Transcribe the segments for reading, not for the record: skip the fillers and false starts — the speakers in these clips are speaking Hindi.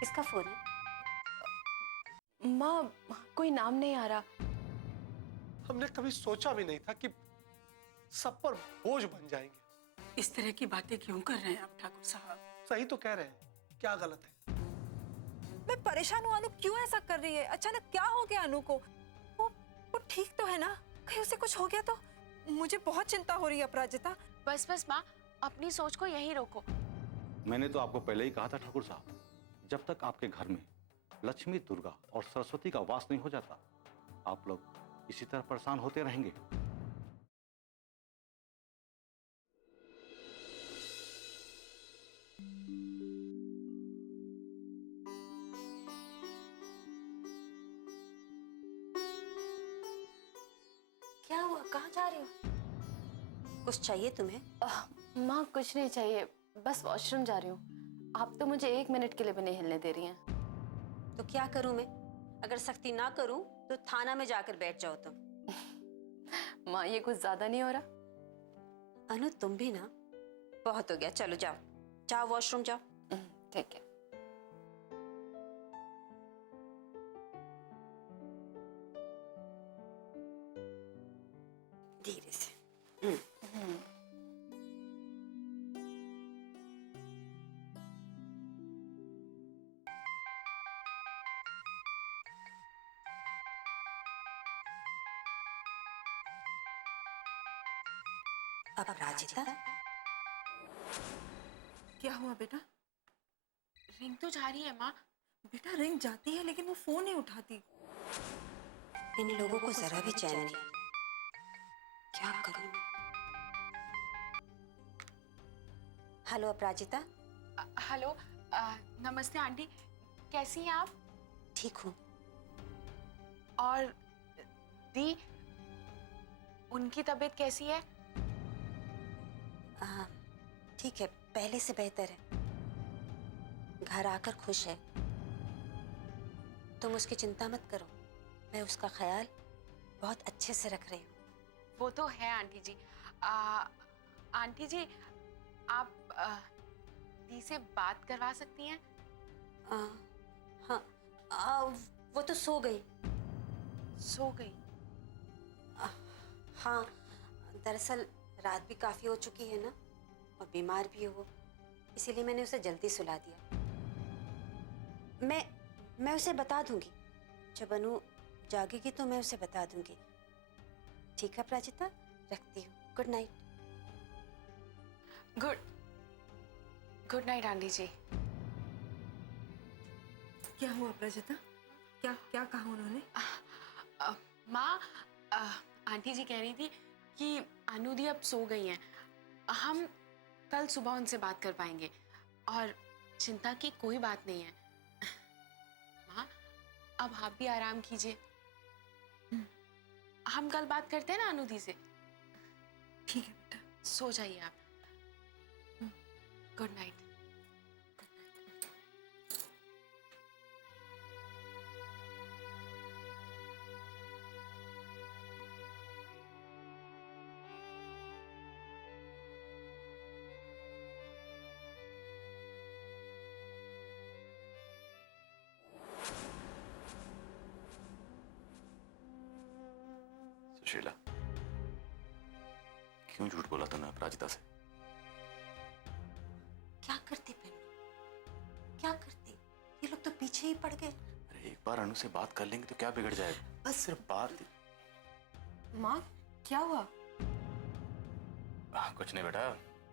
किसका फोन है? माँ, कोई नाम नहीं आ रहा। हमने कभी सोचा भी नहीं था कि सब पर बोझ बन जाएंगे। इस तरह की बातें क्यों कर रहे हैं आप ठाकुर साहब? सही तो कह रहे हैं, क्या गलत है? मैं परेशान हूँ। अनु क्यों ऐसा कर रही है? अचानक क्या हो गया अनु को? वो ठीक तो है ना? कहीं उसे कुछ हो गया तो? मुझे बहुत चिंता हो रही है अपराजिता। बस बस माँ, अपनी सोच को यहीं रोको। मैंने तो आपको पहले ही कहा था ठाकुर साहब, जब तक आपके घर में लक्ष्मी, दुर्गा और सरस्वती का वास नहीं हो जाता, आप लोग इसी तरह परेशान होते रहेंगे। क्या हुआ? कहाँ जा रही हो? कुछ चाहिए तुम्हें? माँ कुछ नहीं चाहिए, बस वॉशरूम जा रही हूँ। आप तो मुझे 1 मिनट के लिए भी नहीं हिलने दे रही हैं। तो क्या करूं मैं? अगर सख्ती ना करूं तो थाना में जाकर बैठ जाओ तुम। माँ ये कुछ ज्यादा नहीं हो रहा? अनु तुम भी ना, बहुत हो गया। चलो जाओ जाओ, वॉशरूम जाओ। ठीक है। धीरे से। अपराजिता, क्या हुआ बेटा? रिंग तो जा रही है माँ। बेटा रिंग जाती है लेकिन वो फोन नहीं उठाती। इन लोगों को जरा भी चैन नहीं। क्या करूं? हेलो अपराजिता। हेलो, नमस्ते आंटी, कैसी हैं आप? ठीक हूँ। और दी, उनकी तबीयत कैसी है? ठीक है, पहले से बेहतर है। घर आकर खुश है। तुम उसकी चिंता मत करो, मैं उसका ख्याल बहुत अच्छे से रख रही हूँ। वो तो है आंटी जी। आंटी जी, आप दी से बात करवा सकती हैं? हाँ, वो तो सो गई। सो गई? हाँ, दरअसल रात भी काफी हो चुकी है ना, और बीमार भी है वो, इसीलिए मैंने उसे जल्दी सुला दिया। मैं उसे बता दूंगी, जब अनु जागेगी तो मैं उसे बता दूंगी। ठीक है प्राचिता, रखती हूँ। Good night. Good night aunty ji. क्या हुआ अपराजिता? क्या क्या कहा उन्होंने? माँ, आंटी जी कह रही थी कि अनु दी अब सो गई हैं। हम कल सुबह उनसे बात कर पाएंगे और चिंता की कोई बात नहीं है। माँ, अब आप भी आराम कीजिए। हम कल बात करते हैं ना अनु दी से। ठीक है बेटा, सो जाइए आप। Good night. सुशीला, क्यों झूठ बोला तूने अपराजिता से? क्या करती फिर? क्या करती? ये लोग तो पीछे ही पड़ गए। अरे एक बार अनु से बात कर लेंगे तो क्या बिगड़ जाएगा? बस सिर्फ बात ही। माँ, क्या हुआ? कुछ नहीं बेटा,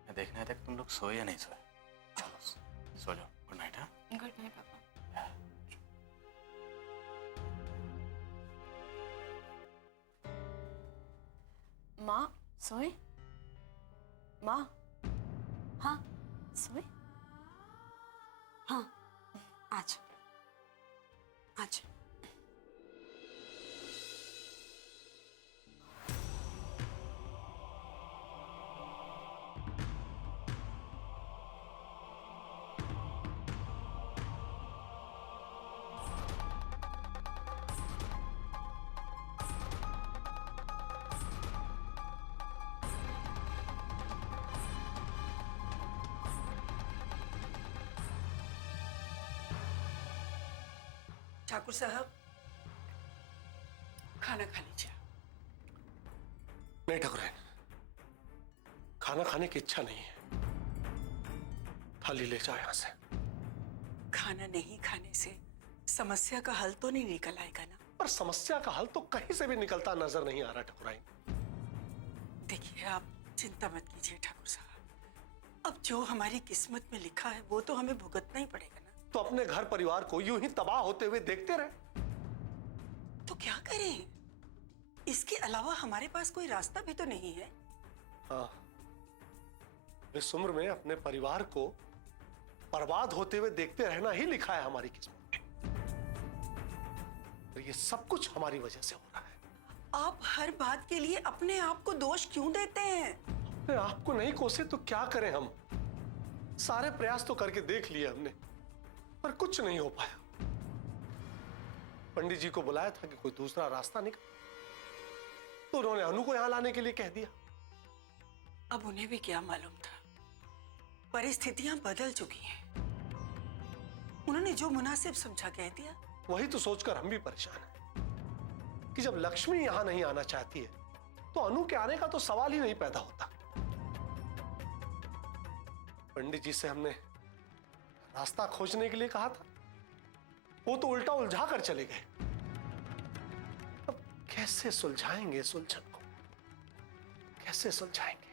मैं देखना था कि तुम लोग सोए या नहीं सोए। चलो सो जाओ। Good night. हाँ, गुड नाइट पापा। माँ सोए? माँ, हाँ सोए? हाँ, आज आज ठाकुर साहब, खाना खा लीजिए। नहीं ठाकुराइन, खाना खाने की इच्छा नहीं है। थाली ले जाओ यहां से। खाना नहीं खाने से समस्या का हल तो नहीं निकल आएगा ना। पर समस्या का हल तो कहीं से भी निकलता नजर नहीं आ रहा ठाकुराइन। देखिए, आप चिंता मत कीजिए ठाकुर साहब। अब जो हमारी किस्मत में लिखा है वो तो हमें भुगतना ही पड़ेगा ना। तो अपने घर परिवार को यूं ही तबाह होते हुए देखते रहे। तो क्या करें? इसके अलावा हमारे पास कोई रास्ता भी तो नहीं है। हाँ, इस उम्र में अपने परिवार को बर्बाद होते हुए देखते रहना ही लिखा है हमारी किस्मत में। और ये सब कुछ हमारी वजह से हो रहा है। आप हर बात के लिए अपने आप को दोष क्यों देते हैं? अपने आप को नहीं कोसे तो क्या करें हम? सारे प्रयास तो करके देख लिए हमने, पर कुछ नहीं हो पाया। पंडित जी को बुलाया था कि कोई दूसरा रास्ता निकल, तो उन्होंने अनु को यहां लाने के लिए कह दिया। अब उन्हें भी क्या मालूम था, परिस्थितियां बदल चुकी हैं। उन्होंने जो मुनासिब समझा कह दिया। वही तो सोचकर हम भी परेशान हैं कि जब लक्ष्मी यहां नहीं आना चाहती है तो अनु के आने का तो सवाल ही नहीं पैदा होता। पंडित जी से हमने रास्ता खोजने के लिए कहा था, वो तो उल्टा उलझा कर चले गए। अब कैसे सुलझाएंगे इस उलझन को? कैसे सुलझाएंगे?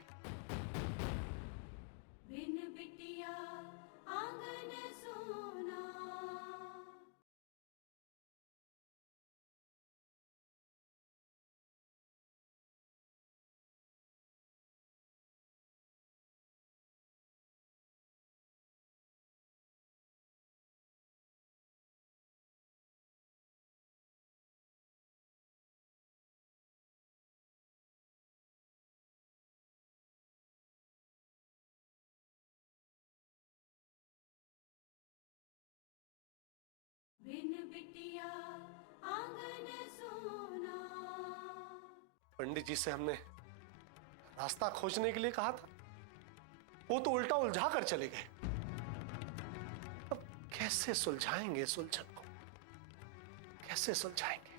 पंडित जी से हमने रास्ता खोजने के लिए कहा था, वो तो उल्टा उलझा कर चले गए। अब कैसे सुलझाएंगे इस उलझन को? कैसे सुलझाएंगे?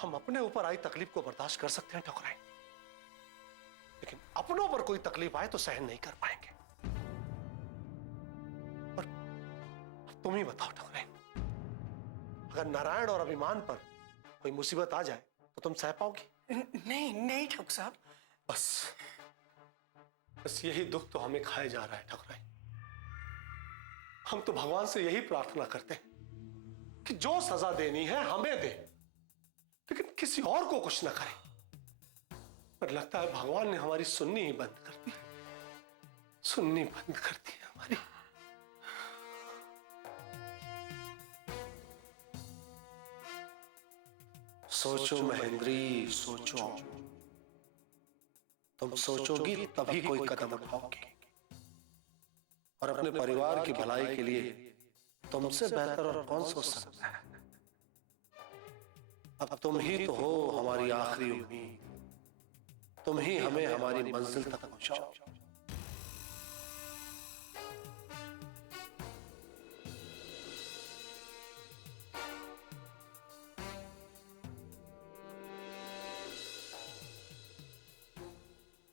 हम अपने ऊपर आई तकलीफ को बर्दाश्त कर सकते हैं ठाकुराइन, लेकिन अपनों पर कोई तकलीफ आए तो सहन नहीं कर पाएंगे। और तुम ही बताओ ठाकुराइन, अगर नारायण और अभिमान पर कोई मुसीबत आ जाए तो तुम सह पाओगी? नहीं नहीं ठाकुर साहब, बस यही दुख तो हमें खाए जा रहा है ठाकुराइन। हम तो भगवान से यही प्रार्थना करते हैं कि जो सजा देनी है हमें दे, लेकिन किसी और को कुछ ना करे। पर लगता है भगवान ने हमारी सुननी ही बंद कर दी। सुननी बंद कर दी है हमारी। सोचो महेंद्री, सोचो। तुम सोचोगी तभी कोई कदम उठाओगी, और अपने परिवार की भलाई के लिए तुमसे बेहतर और कौन सोच सकता है? अब तुम ही तो हो हमारी आखिरी उम्मीद। तुम ही हमें हमारी मंजिल तक पहुंचाओ।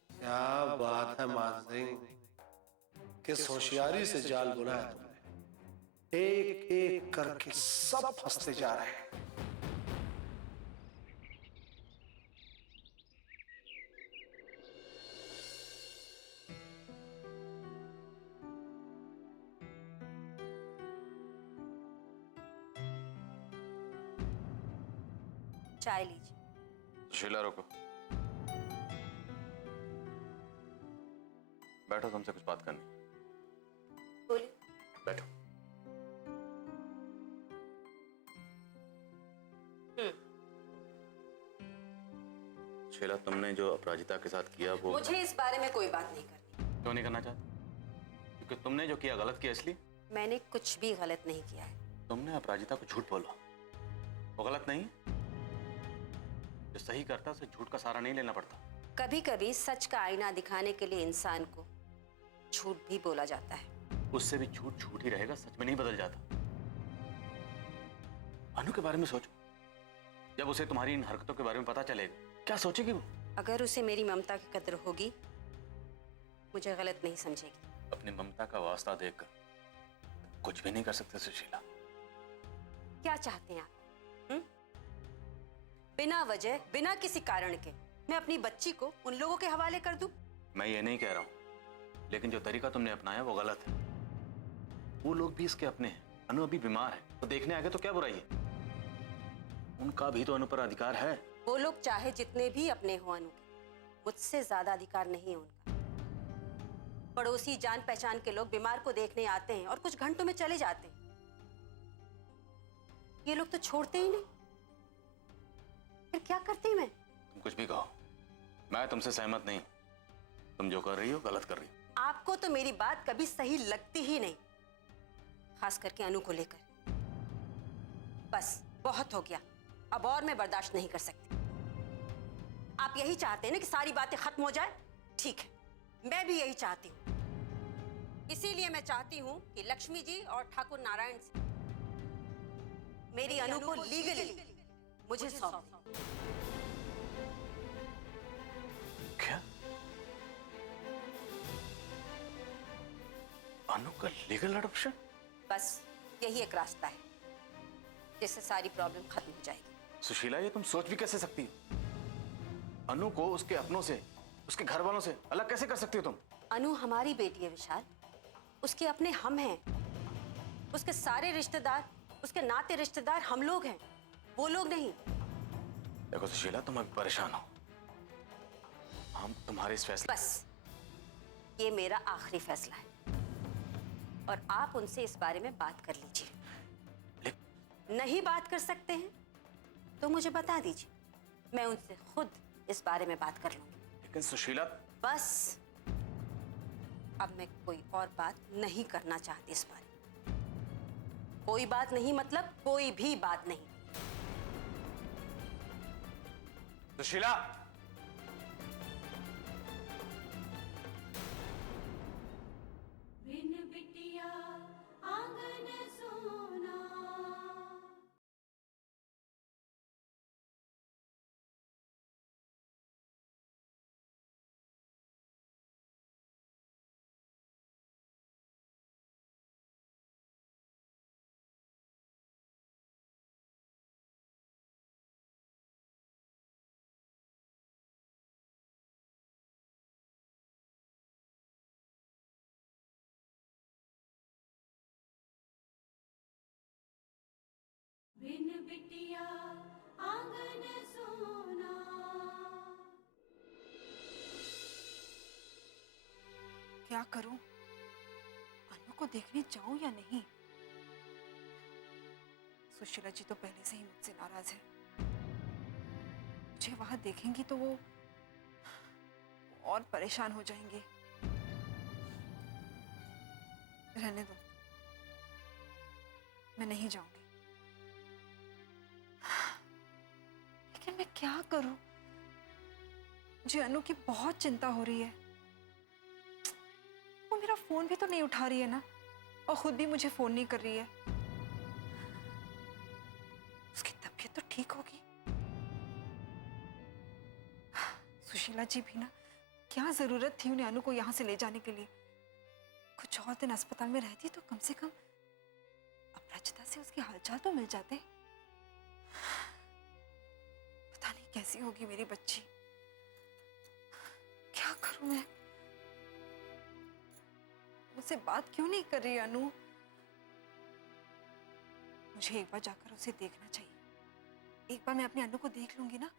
क्या बात है मानसिंह, किस होशियारी से जाल बुना है तुमने। एक एक करके सब फंसते जा रहे हैं। चाय लीजिए। शीला रुको, बैठो, तुमसे कुछ बात करनी। बोलिए। बैठो। शीला, तुमने जो अपराजिता के साथ किया वो मुझे इस बारे में कोई बात नहीं करनी। क्यों नहीं करना चाहती? क्योंकि तुमने जो किया गलत किया इसलिए? मैंने कुछ भी गलत नहीं किया है। तुमने अपराजिता को झूठ बोला, वो गलत नहीं? जो सही करता उसे झूठ का सहारा नहीं लेना पड़ता। कभी कभी सच का आईना दिखाने के लिए इंसान को झूठ भी बोला जाता है। उससे भी झूठ झूठ ही रहेगा, सच में नहीं बदल जाता। अनु के बारे में सोचो। जब उसे तुम्हारी इन हरकतों के बारे में पता चलेगा, क्या सोचेगी वो? अगर उसे मेरी ममता की कदर होगी, मुझे गलत नहीं समझेगी। अपनी ममता का वास्ता देकर कुछ भी नहीं कर सकते सुशीला। क्या चाहते हैं आप? बिना वजह, बिना किसी कारण के मैं अपनी बच्ची को उन लोगों के हवाले कर दूं? मैं ये नहीं कह रहा हूं, लेकिन जो तरीका तुमने अपनाया वो गलत है। वो लोग भी इसके अपने हैं। अनु अभी बीमार है, तो देखने आगे तो क्या बुराई है? उनका भी तो अनु पर अधिकार है। वो लोग चाहे जितने भी अपने हो अनु के, मुझसे ज्यादा अधिकार नहीं है उनका। पड़ोसी जान पहचान के लोग बीमार को देखने आते हैं और कुछ घंटों में चले जाते हैं। ये लोग तो छोड़ते ही नहीं। फिर क्या करती मैं? तुम कुछ भी कहो, मैं तुमसे सहमत नहीं। तुम जो कर रही हो गलत कर रही हो। आपको तो मेरी बात कभी सही लगती ही नहीं, खास करके अनु को लेकर। बस बहुत हो गया, अब और मैं बर्दाश्त नहीं कर सकती। आप यही चाहते हैं ना कि सारी बातें खत्म हो जाए? ठीक है, मैं भी यही चाहती हूँ। इसीलिए मैं चाहती हूँ कि लक्ष्मी जी और ठाकुर नारायण से मेरी अनु को लीगली मुझे सौंप दें। क्या? अनु का लीगल अडॉप्शन? बस यही एक रास्ता है जिससे सारी प्रॉब्लम खत्म हो जाएगी। सुशीला, ये तुम सोच भी कैसे सकती हो? अनु को उसके अपनों से, उसके घर वालों से अलग कैसे कर सकती हो तुम? अनु हमारी बेटी है विशाल, उसके अपने हम हैं। उसके सारे रिश्तेदार, उसके नाते रिश्तेदार हम लोग हैं, वो लोग नहीं। देखो सुशीला, तुम अभी परेशान हो। हम तुम्हारे इस फैसले बस ये मेरा आखिरी फैसला है और आप उनसे इस बारे में बात कर लीजिए। नहीं बात कर सकते हैं तो मुझे बता दीजिए, मैं उनसे खुद इस बारे में बात कर लूंगी। लेकिन सुशीला, बस अब मैं कोई और बात नहीं करना चाहती इस बारे में। कोई बात नहीं मतलब कोई भी बात नहीं। सुशीला, बिन बिटिया आंगन सोना। क्या करूं? अनु को देखने जाऊं या नहीं? सुशीला जी तो पहले से ही मुझसे नाराज है। मुझे वहां देखेंगी तो वो और परेशान हो जाएंगे। रहने दो, मैं नहीं जाऊंगी। लेकिन मैं क्या करूं? मुझे अनु की बहुत चिंता हो रही है। वो मेरा फोन भी तो नहीं उठा रही है ना, और खुद भी मुझे फोन नहीं कर रही है। उसकी तबीयत तो ठीक होगी। सुशीला जी भी ना, क्या जरूरत थी उन्हें अनु को यहाँ से ले जाने के लिए? कुछ और दिन अस्पताल में रहती तो कम से कम अपराजिता से उसके हालचाल तो मिल जाते। पता नहीं कैसी होगी मेरी बच्ची। क्या करूं मैं? मुझसे बात क्यों नहीं कर रही अनु? मुझे एक बार जाकर उसे देखना चाहिए। एक बार मैं अपनी अनु को देख लूंगी ना,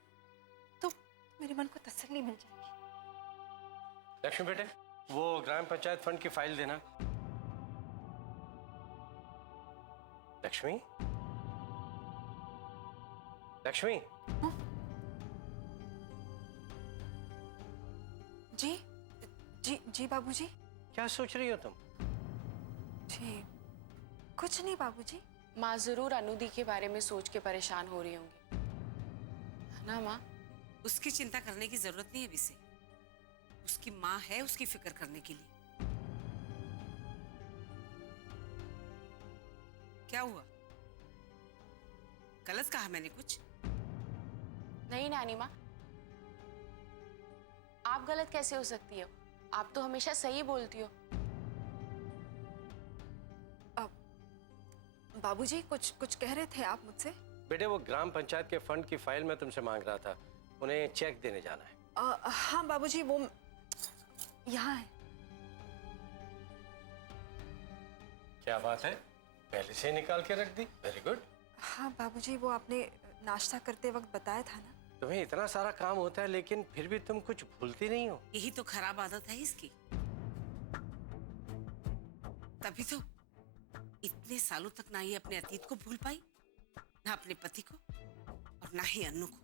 तो मेरे मन को तसल्ली मिल जाएगी। लक्ष्मी बेटे, वो ग्राम पंचायत फंड की फाइल देना। लक्ष्मी, लक्ष्मी। जी जी जी बाबूजी। क्या सोच रही हो तुम? जी कुछ नहीं बाबूजी। माँ जरूर अनुदी के बारे में सोच के परेशान हो रही होंगी, है ना माँ? उसकी चिंता करने की जरूरत नहीं है विसे। उसकी माँ है उसकी फिक्र करने के लिए। क्या हुआ? गलत कहा मैंने कुछ? नहीं नानी माँ, आप गलत कैसे हो सकती हो? आप तो हमेशा सही बोलती हो। बाबूजी कुछ कुछ कह रहे थे आप मुझसे? बेटे वो ग्राम पंचायत के फंड की फाइल मैं तुमसे मांग रहा था, उन्हें चेक देने जाना है। हाँ बाबूजी, वो यहाँ है। क्या बात है, पहले से निकाल के रख दी, वेरी गुड। हाँ बाबूजी, वो आपने नाश्ता करते वक्त बताया था ना। तुम्हें इतना सारा काम होता है लेकिन फिर भी तुम कुछ भूलती नहीं हो। यही तो खराब आदत है इसकी। तभी तो इतने सालों तक ना ये अपने अतीत को भूल पाई, ना अपने पति को, और ना ही अन्नू को।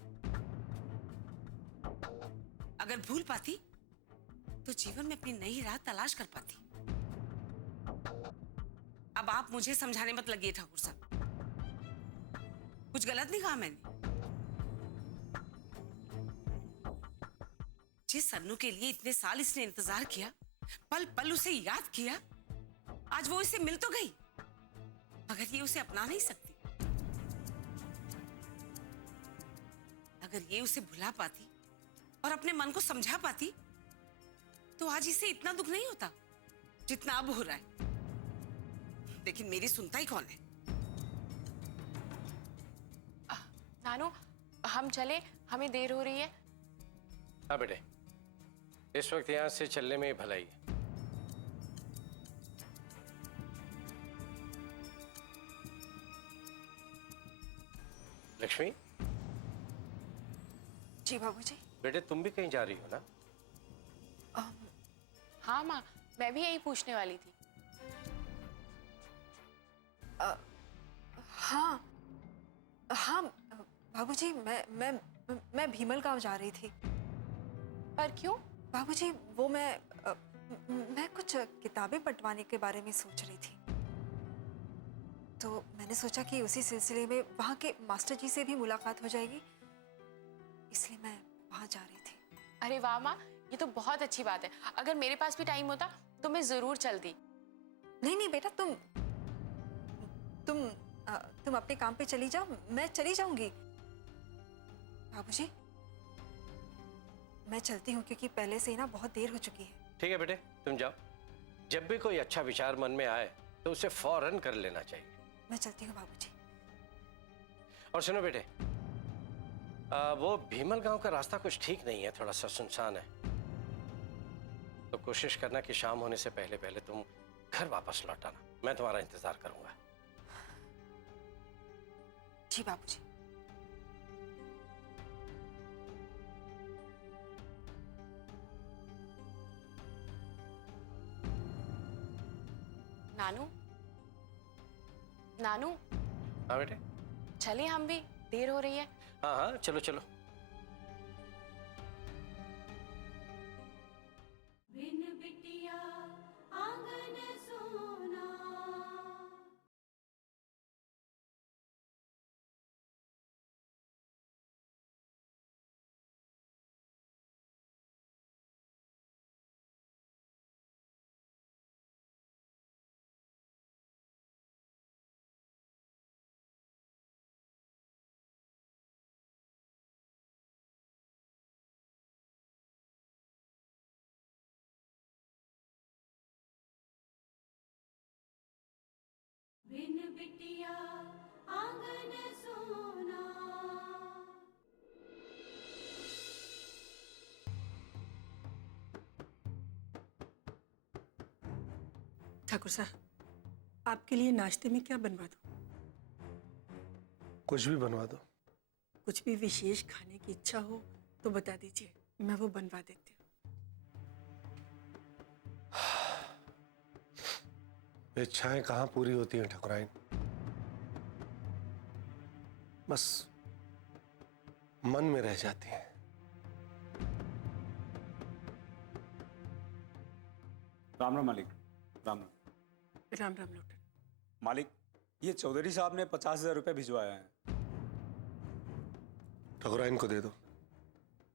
अगर भूल पाती तो जीवन में अपनी नई राह तलाश कर पाती। अब आप मुझे समझाने मत लगिए ठाकुर साहब, कुछ गलत नहीं कहा मैंने। जिस अन्नू के लिए इतने साल इसने इंतजार किया, पल पल उसे याद किया, आज वो इससे मिल तो गई, मगर ये उसे अपना नहीं सकती। अगर ये उसे भुला पाती और अपने मन को समझा पाती तो आज इसे इतना दुख नहीं होता जितना अब हो रहा है। लेकिन मेरी सुनता ही कौन है? नानू, हम चले, हमें देर हो रही है। हाँ बेटे, इस वक्त यहाँ से चलने में ही भलाई है। लक्ष्मी। जी बाबूजी। बेटे तुम भी कहीं जा रही हो ना? हाँ माँ, मैं भी यही पूछने वाली थी। हाँ हाँ बाबूजी, मैं भीमल गांव जा रही थी। पर क्यों? बाबूजी वो मैं कुछ किताबें बंटवाने के बारे में सोच रही थी, तो मैंने सोचा कि उसी सिलसिले में वहाँ के मास्टर जी से भी मुलाकात हो जाएगी, इसलिए मैं वहाँ जा रही थी। अरे वाह माँ, ये तो बहुत अच्छी बात है। अगर मेरे पास भी टाइम होता तो मैं जरूर चलती। नहीं नहीं बेटा, तुम अपने काम पे चली जाओ, मैं चली जाऊंगी। बाबूजी मैं चलती हूँ क्योंकि पहले से ही ना बहुत देर हो चुकी है। ठीक है बेटे, तुम जाओ। जब भी कोई अच्छा विचार मन में आए तो उसे फौरन कर लेना चाहिए। मैं चलती हूँ बाबूजी। और सुनो बेटे, वो भीमल गांव का रास्ता कुछ ठीक नहीं है, थोड़ा सा सुनसान है, तो कोशिश करना कि शाम होने से पहले पहले तुम घर वापस लौट आना। मैं तुम्हारा इंतजार करूंगा। जी बाबूजी। नानू, नानू, हाँ बेटे। चले हम भी, देर हो रही है। हाँ हाँ, चलो चलो। बिन बिटिया आंगन सोना। बिन बिटिया आंगन सोना। ठाकुर साहब, आपके लिए नाश्ते में क्या बनवा दूं? कुछ भी बनवा दो। कुछ भी विशेष खाने की इच्छा हो तो बता दीजिए, मैं वो बनवा देती हूँ। इच्छाएं कहाँ पूरी होती हैं ठकुराइन, बस मन में रह जाती हैं। राम राम मालिक। राम राम। राम राम लोटन। मालिक, ये चौधरी साहब ने 50,000 रुपये भिजवाया है। ठकुराइन को दे दो।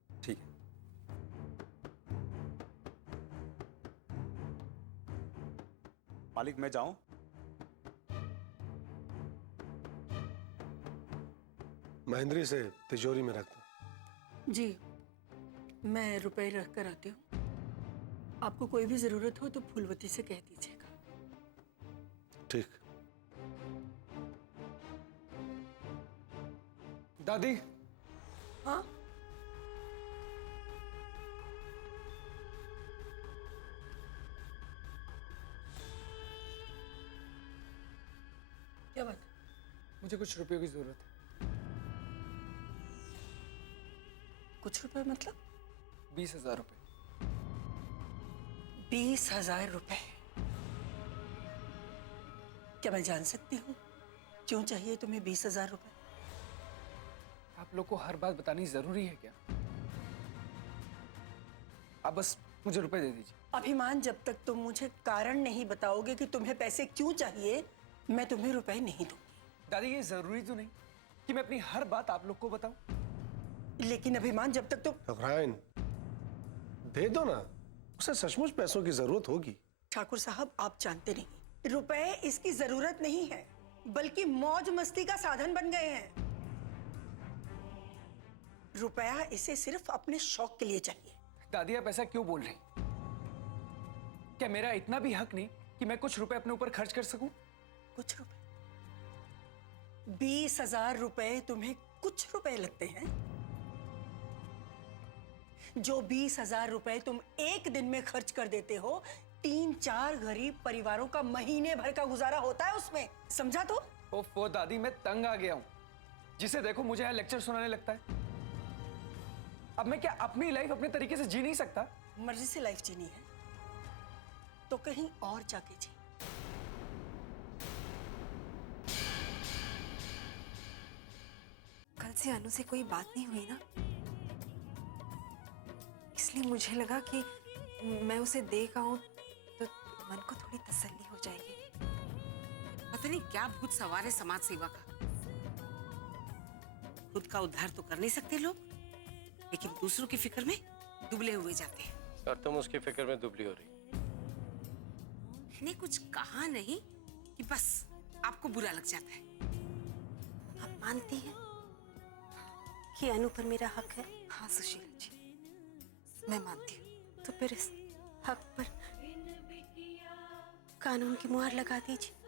ठीक है। मालिक मैं जाऊं? महेंद्री से तिजोरी में रख दो। जी, मैं रुपए रख कर आती हूँ। आपको कोई भी जरूरत हो तो फूलवती से कह दीजिएगा। ठीक। दादी, हाँ, क्या बात है? मुझे कुछ रुपयों की जरूरत है। कुछ रुपए मतलब? 20,000 रुपये। 20,000 रुपए? क्या मैं जान सकती हूँ क्यों चाहिए तुम्हें 20,000 रुपए? आप लोग को हर बात बतानी जरूरी है क्या? आप बस मुझे रुपए दे दीजिए। अभिमान, जब तक तुम मुझे कारण नहीं बताओगे कि तुम्हें पैसे क्यों चाहिए, मैं तुम्हें रुपए नहीं दूंगी। दादी, ये जरूरी तो नहीं कि मैं अपनी हर बात आप लोग को बताऊं? लेकिन अभिमान, जब तक तुम... ठकुराइन, दे दो ना, उसे सचमुच पैसों की जरूरत होगी। ठाकुर साहब, आप जानते नहीं, रुपए इसकी जरूरत नहीं है, बल्कि मौज मस्ती का साधन बन गए हैं। रुपया इसे सिर्फ अपने शौक के लिए चाहिए। दादी, आप ऐसा क्यों बोल रही? क्या मेरा इतना भी हक नहीं कि मैं कुछ रुपए अपने ऊपर खर्च कर सकूं? कुछ रुपए? 20,000 रुपए तुम्हें कुछ रुपए लगते हैं? जो 20,000 रुपए तुम एक दिन में खर्च कर देते हो, 3-4 गरीब परिवारों का महीने भर का गुजारा होता है उसमें। समझा तो? ओफो दादी, मैं तंग आ गया हूं। जिसे देखो मुझे यहाँ लेक्चर सुनाने लगता है। अब मैं क्या अपनी लाइफ अपने तरीके से जी नहीं सकता? मर्जी से लाइफ जीनी है तो कहीं और जाके जी। कल से अनु से कोई बात नहीं हुई ना, इसलिए मुझे लगा कि मैं उसे देख आऊं तो मन को थोड़ी तसल्ली हो जाएगी। पता नहीं क्या भूत सवार है समाज सेवा का। खुद का उद्धार तो कर नहीं सकते लोग, लेकिन दूसरों की फिक्र में दुबले हुए जाते हैं। और तुम उसकी फिक्र में दुबली हो रही। मैंने कुछ कहा नहीं कि बस आपको बुरा लग जाता है। आप मानती हैं कि अनु पर मेरा हक है? हाँ सुशीला जी, मैं मानती हूँ। तो फिर इस हक पर कानून की मुहर लगा दीजिए।